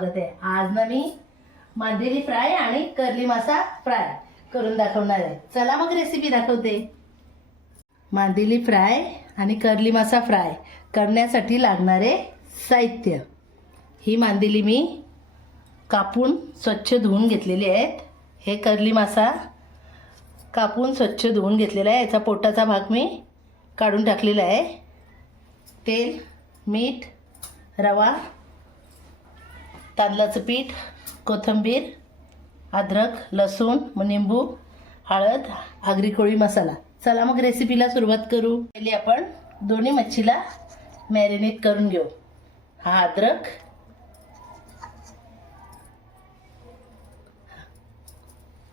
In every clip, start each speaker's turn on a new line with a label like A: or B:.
A: स्वागत आहे. आज ना मी मांदेली फ्राय आणि कर्ली मासा फ्राय करून दाखवणार आहे. चला मग रेसिपी दाखवते. मांदेली फ्राय आणि कर्ली मासा फ्राय करण्यासाठी लागणारे साहित्य. ही मांदेली मी कापून स्वच्छ धुवून घेतलेली आहेत. हे कर्ली मासा कापून स्वच्छ धुवून घेतलेला आहे. याचा पोटाचा भाग मी काढून टाकलेला आहे. तेल मीठ रवा तांदळाचं पीठ कोथिंबीर अद्रक लसूण निंबू हळद आगरी कोळी मसाला. चला मग रेसिपीला सुरुवात करू. पहिली आपण दोन्ही मच्छीला मॅरिनेट करून घेऊ. हा अद्रक.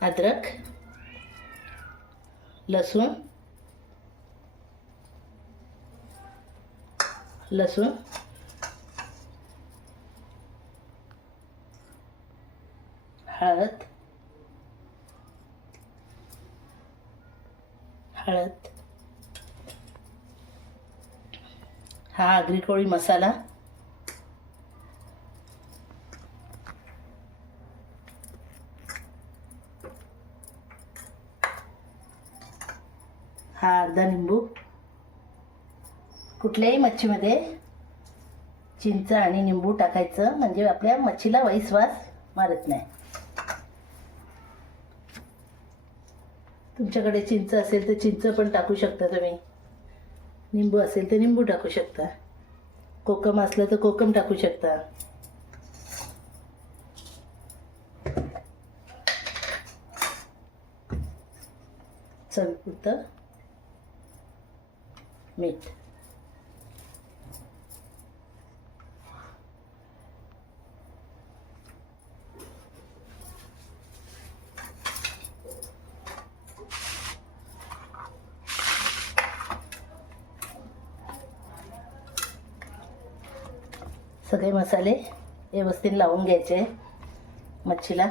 A: अद्रक. लसूण. लसूण हळद हळद. हा आगरी कोळी मसाला. हा अर्धा लिंबू. कुठल्याही मच्छीमध्ये चिंच आणि निंबू टाकायचं म्हणजे आपल्या मच्छीला वैश्वास मारत नाही. तुमच्याकडे चिंच असेल तर चिंच पण टाकू शकता तुम्ही. निंबू असेल तर निंबू टाकू शकता. कोकम असलं तर कोकम टाकू शकता. चवीपुरतं मीठ. सगळे मसाले व्यवस्थित लावून घ्यायचे मच्छीला.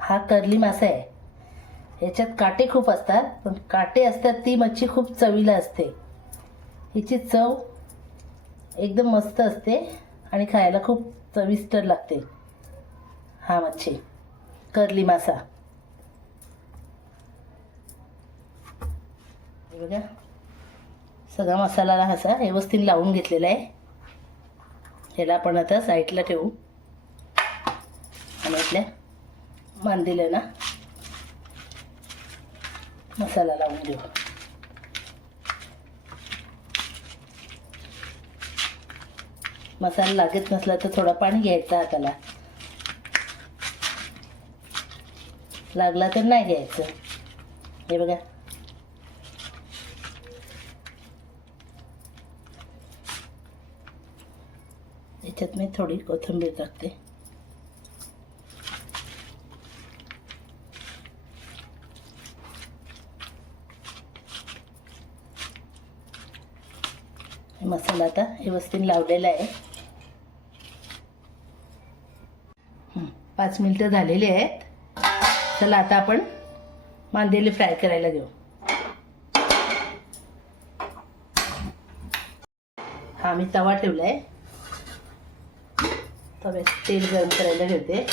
A: हा कर्ली मासा आहे. ह्याच्यात काटे खूप असतात पण काटे असतात ती मच्छी खूप चवीला असते. हिची चव एकदम मस्त असते आणि खायला खूप चविष्ट लागते हा मच्छी कर्ली मासा. बघा. सगळा मसाला असा व्यवस्थित लावून घेतलेला आहे. ह्याला आपण आता साईडला ठेवू. आणि इथल्या मांदिलं ना मसाला लावून घेऊ. मसाला लागत नसला तर थोडा पाणी घ्यायचा हाताला. लागला तर नाही घ्यायचं. हे बघा. याच्यात मी थोडी कोथिंबीर टाकते. मसाला आता व्यवस्थित लावलेला आहे. पाच मिनटं झालेली आहेत. चला आता आपण मांदेली फ्राय करायला घेऊ. हा मी तवा ठेवला आहे तव्यात तेल गरम करायला ठेवते.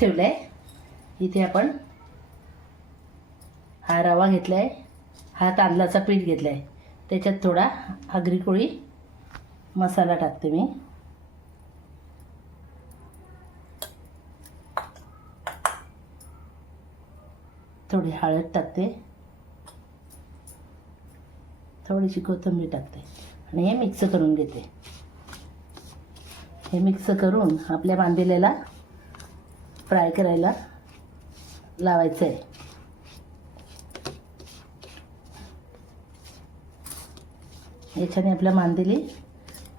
A: ठेवलं आहे इथे आपण हा रवा घेतलाय. हा तांदळाचा पीठ घेतलाय. त्याच्यात थोडा आगरी कोळी मसाला टाकते मी. थोडी हळद टाकते. थोडीशी कोथिंबीर टाकते. आणि हे मिक्स करून घेते. हे मिक्स करून आपल्या बांधिलेला फ्राय करायला लावायचं आहे याच्याने आपल्या मांदेली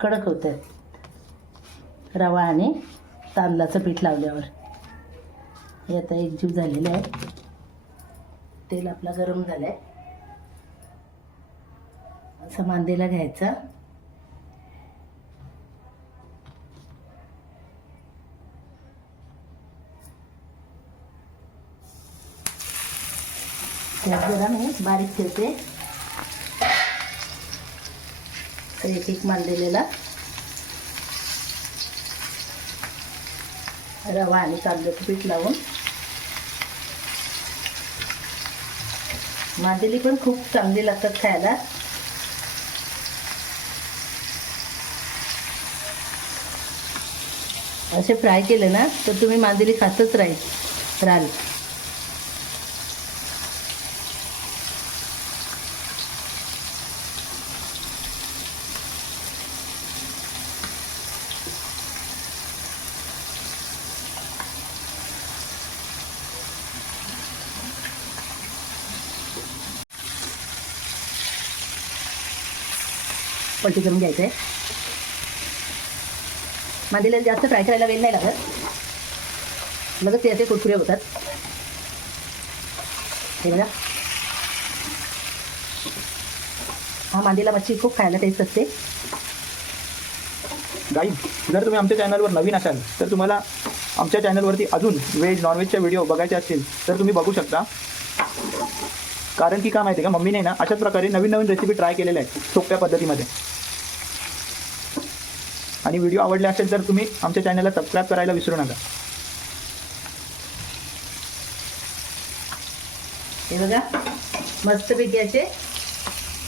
A: कडक होत आहेत रवा आणि तांदळाचं पीठ लावल्यावर. हे आता एकजीव झालेलं आहे तेल आपला गरम झालं आहे असं मांदेला घ्यायचा. त्यात जरा मी बारीक ठेवते तर एक एक मांडलेला रवा आणि तांदळाचं पीठ लावून. मांदेली पण खूप चांगली लागतात खायला. असे फ्राय केले ना तर तुम्ही मांदेली खातच राहील राहाल. पलटी करून घ्यायचं आहे मांदेला जास्त फ्राय करायला वेळ नाही लागत. लगेच ते कुरकुरे होतात. हे बघा. हा मांदेला मच्छी खूप खायला टेस्ट असते.
B: गाई जर तुम्ही आमच्या चॅनलवर नवीन असाल तर तुम्हाला आमच्या चॅनलवरती अजून व्हेज नॉनव्हेजच्या व्हिडिओ बघायचे असतील तर तुम्ही बघू शकता. कारण की काय माहिती आहे का? मम्मीने ना अशाच प्रकारे नवीन नवीन रेसिपी ट्राय केलेल्या आहेत सोप्या पद्धतीमध्ये. आणि व्हिडिओ आवडले असेल तर तुम्ही आमच्या चॅनलला सबस्क्राईब करायला विसरू नका.
A: हे बघा मस्तपैकी असे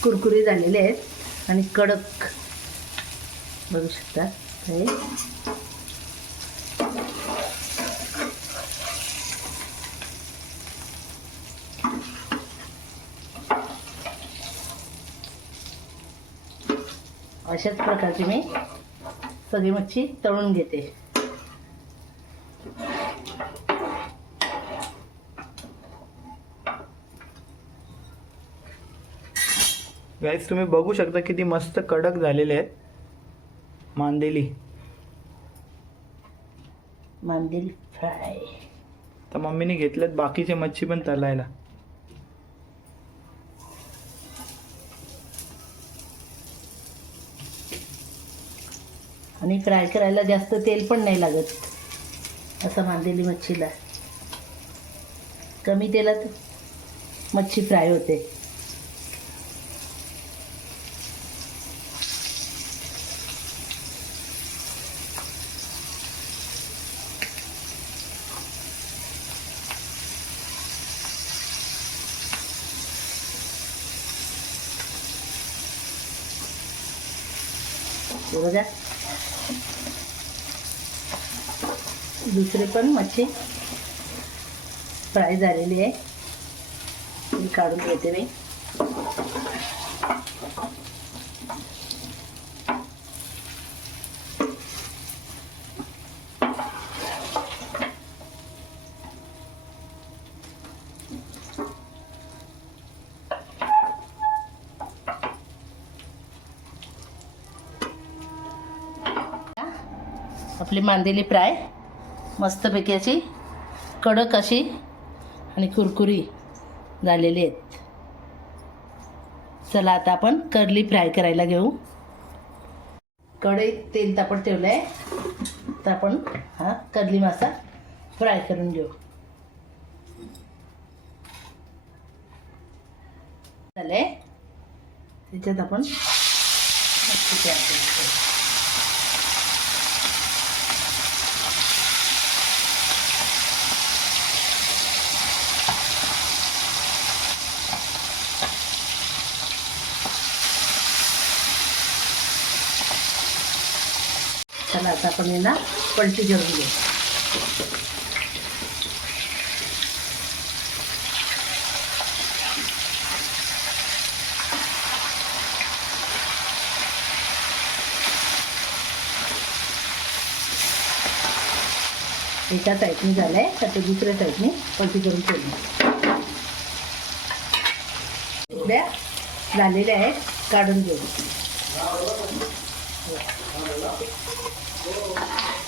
A: कुरकुरे झालेले आहेत आणि कडक बघू शकता हे. अशाच प्रकारची मी सगळी मच्छी तळून घेते.
B: गाईज तुम्ही बघू शकता किती मस्त कडक झालेले आहेत. मांदेली.
A: मांदेल फ्राय.
B: तर मम्मीने घेतल्यात बाकीचे मच्छी पण तळायला.
A: आणि फ्राय करायला जास्त तेल पण नाही लागत. असं मांदेली मच्छीला. कमी तेलात मच्छी फ्राय होते. हे बघा. दुसरे पण मच्छी फ्राय झालेली आहे. ती काढून घेते मी. आपली मांदेली फ्राय. मस्तपैकी अशी कडक अशी आणि कुरकुरी झालेली आहेत. चला आता आपण कर्ली फ्राय करायला घेऊ. कढईत तेल तापड ठेवलं आहे तर आपण हा कर्ली मासा फ्राय करून घेऊ. झालं आहे त्याच्यात आपण मच्छी आता आपण यांना पलटी करून घेऊ. एका साईडनी झालंय तर ते दुसऱ्या साईडनी पलटी करून ठेवली झालेल्या आहेत काढून घेऊ. Whoa.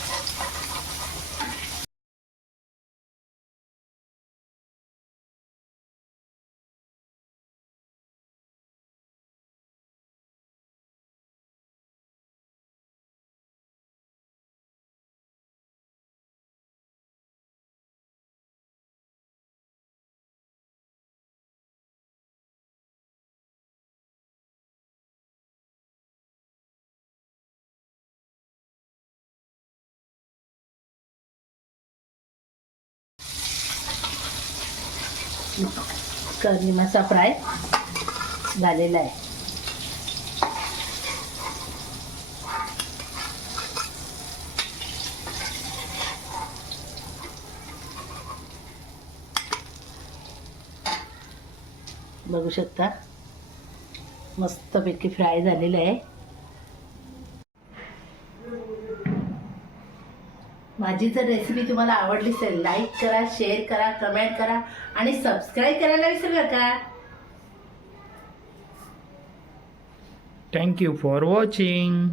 A: कर्ली मसा फ्राय झालेला आहे. बघू शकता. मस्तपैकी फ्राय झालेलं आहे. माझी जर रेसिपी तुम्हाला आवडली असेल लाईक करा शेअर करा कमेंट करा आणि सबस्क्राईब करायला विसरू नका.
B: Thank you for watching